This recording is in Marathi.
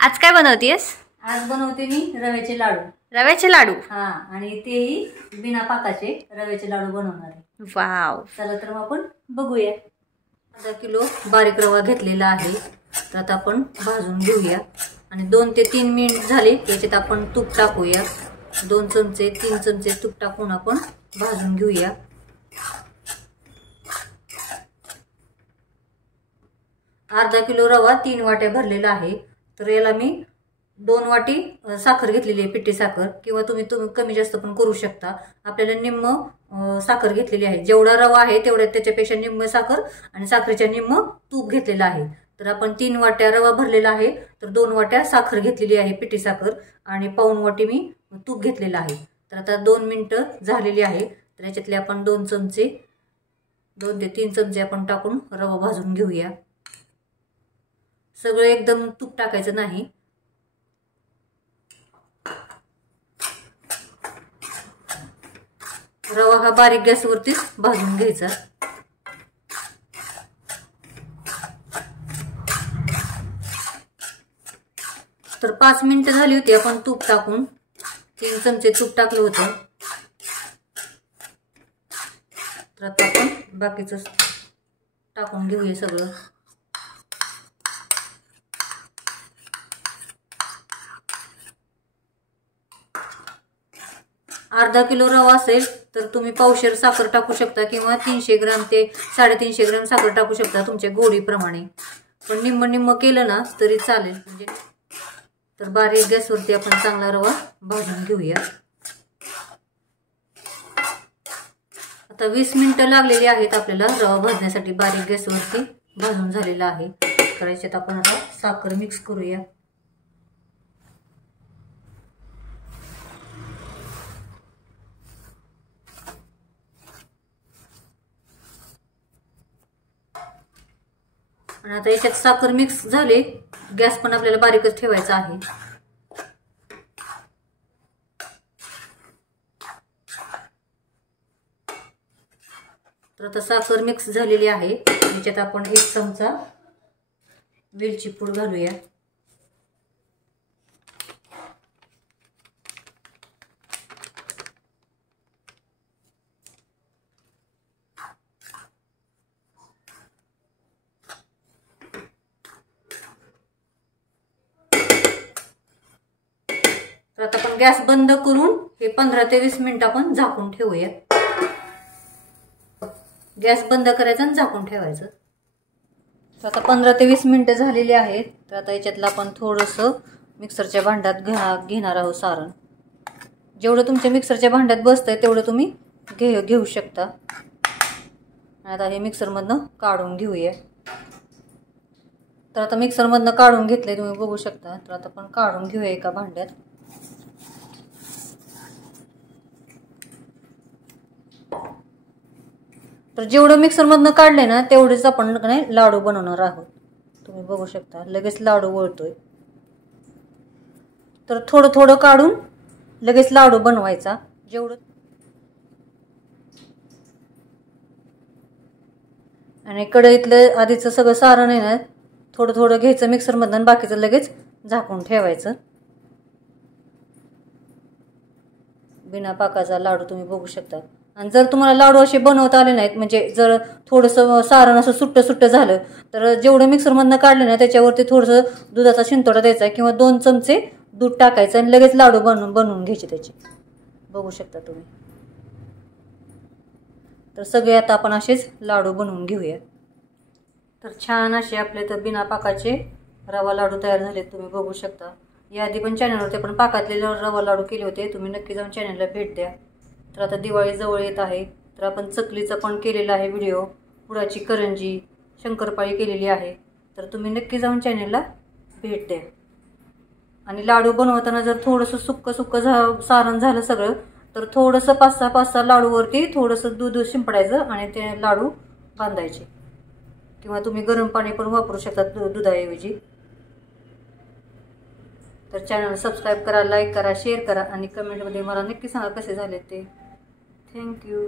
आज काय बनवतेस? आज बनवते मी रव्याचे लाडू. रव्याचे लाडू? हा, आणि तेही बिना पाकाचे रव्याचे लाडू बनवणार आहे. वाव. चला तर मग आपण बघूया. अर्धा किलो बारीक रवा घेतलेला आहे, तर आता आपण भाजून घेऊया. आणि 2 ते 3 मिनिट झाले, याच्यात आपण तूप टाकूया. 2 चमचे 3 चमचे तूप टाकून आपण भाजून घेऊया. अर्धा किलो रवा 3 वाट्या भरलेला आहे, तर याला मी 2 वाटी साखर घेतलेली आहे, पिठी साखर, किंवा तुम्ही कमी जास्त पण करू शकता. आपल्याला निम्म साखर घेतलेली आहे. जेवढा रवा आहे तेवढ्या त्याच्यापेक्षा निम्म साखर आणि साखरेच्या निम्म तूप घेतलेलं आहे. तर आपण 3 वाट्या रवा भरलेला आहे, तर 2 वाट्या साखर घेतलेली आहे, पिठी साखर, आणि पाऊण वाटी मी तूप घेतलेलं आहे. तर आता 2 मिनिटं झालेली आहे, तर याच्यातले आपण 2 ते 3 चमचे आपण टाकून रवा भाजून घेऊया. सगळं एकदम तूप टाकायचं नाही. रवा हा बारीक गॅसवरतीच भाजून घ्यायचा. तर 5 मिनिटं झाली होती आपण तूप टाकून. 3 चमचे तूप टाकलं होतं. तर आता आपण बाकीचं टाकून घेऊया सगळं. अर्धा किलो रवा असेल तर तुम्ही पावशेर साखर टाकू शकता, किंवा 300 ग्राम ते 350 ग्राम साखर टाकू शकता तुमच्या गोडीप्रमाणे. पण निम्म केलं ना तरी चालेल. म्हणजे तर बारीक गॅसवरती आपण चांगला रवा भाजून घेऊया. आता 20 मिनिटं लागलेली आहेत आपल्याला रवा भाजण्यासाठी. बारीक गॅसवरती भाजून झालेला आहे. तर याच्यात आपण आता साखर मिक्स करूया. आणि आता याच्यात साखर मिक्स झाले. गॅस पण आपल्याला बारीकच ठेवायचा आहे. तर आता साखर मिक्स झालेली आहे. याच्यात आपण 1 चमचा वेलची पूड घालूया. तर आता आपण गॅस बंद करून हे 15 ते 20 मिनिट आपण झाकून ठेवूया. गॅस बंद करायचा आणि झाकून ठेवायचं. तर आता 15 ते 20 मिनिटं झालेली आहेत. तर आता याच्यातलं आपण थोडंसं मिक्सरच्या भांड्यात घेणार आहोत सारण. जेवढं तुमच्या मिक्सरच्या भांड्यात बसतंय तेवढं तुम्ही घेऊ शकता. आता हे मिक्सरमधनं काढून घेऊया. तर आता मिक्सरमधनं काढून घेतलंय, तुम्ही बघू शकता. तर आता आपण काढून घेऊया एका भांड्यात. तर जेवढं मिक्सरमधनं काढलंय ना तेवढेच आपण लाडू बनवणार आहोत. तुम्ही बघू शकता लगेच लाडू वळतोय. तर थोडं काढून लगेच लाडू बनवायचा. जेवढं आणि कढईतलं आधीचं सगळं सारण आहे ना थोडं घ्यायचं मिक्सरमधनं आणि बाकीचं लगेच झाकून ठेवायचं. बिना पाकाचा लाडू तुम्ही बघू शकता. आणि जर तुम्हाला लाडू असे बनवता आले नाहीत, म्हणजे जर थोडंसं सारण असं सुट्ट झालं, तर जेवढं मिक्सरमधनं काढलं ना त्याच्यावरती थोडंसं दुधाचा शिंतोडा द्यायचा, किंवा 2 चमचे दूध टाकायचं आणि लगेच लाडू बनवून घ्यायचे त्याचे. बघू शकता तुम्ही. तर सगळे आता आपण असेच लाडू बनवून घेऊया. तर छान असे आपले तर बिना पाकाचे रवा लाडू तयार झाले, तुम्ही बघू शकता. याआधी पण चॅनलवरती आपण पाकातले रवा लाडू केले होते, तुम्ही नक्की जाऊन चॅनलला भेट द्या. तर आता दिवाळी जवळ येत आहे, तर आपण चकलीचा पण केलेला आहे व्हिडिओ, पुडाची करंजी, शंकरपाळी केलेली आहे. तर तुम्ही नक्की जाऊन चॅनलला भेट द्या. आणि लाडू बनवताना जर थोडंसं सुक्क सारण झालं सगळं, तर थोडंसं 5-6 लाडूवरती थोडंसं दूध शिंपडायचं आणि ते लाडू बांधायचे, किंवा तुम्ही गरम पाणी पण वापरू शकता दुधाऐवजी. तर चॅनल सबस्क्राईब करा, लाईक करा, शेअर करा, आणि कमेंटमध्ये मला नक्की सांगा कसे झाले ते. थँक्यू.